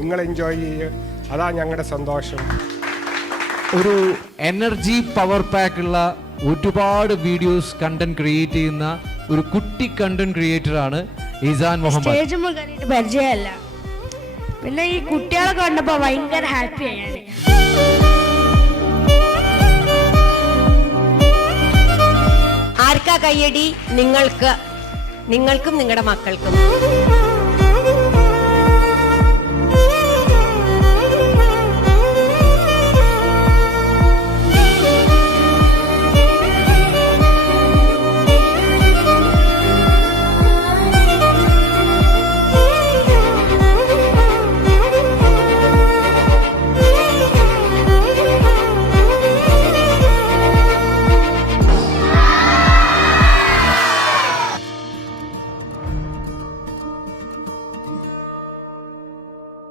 നിങ്ങൾ എൻജോയ് ചെയ്യുക. അതാ ഞങ്ങളുടെ സന്തോഷം. ഒരു എനർജി പവർ പാക്കുള്ള ഒരുപാട് വീഡിയോസ് കണ്ടന്റ് ക്രിയേറ്റ് ചെയ്യുന്ന ഒരു കുട്ടി കണ്ടന്റ് ക്രിയേറ്ററാണ് ഇസാൻ മുഹമ്മദ്. സ്റ്റേജ് കയറിയിട്ട് പരിചയമല്ല, പിന്നെ ഈ കുട്ടികളെ കണ്ടപ്പോൾ ഭയങ്കര ഹാപ്പിയാണ്. ആർക്കാ കയ്യടി? നിങ്ങൾക്കും നിങ്ങളുടെ മക്കൾക്കും.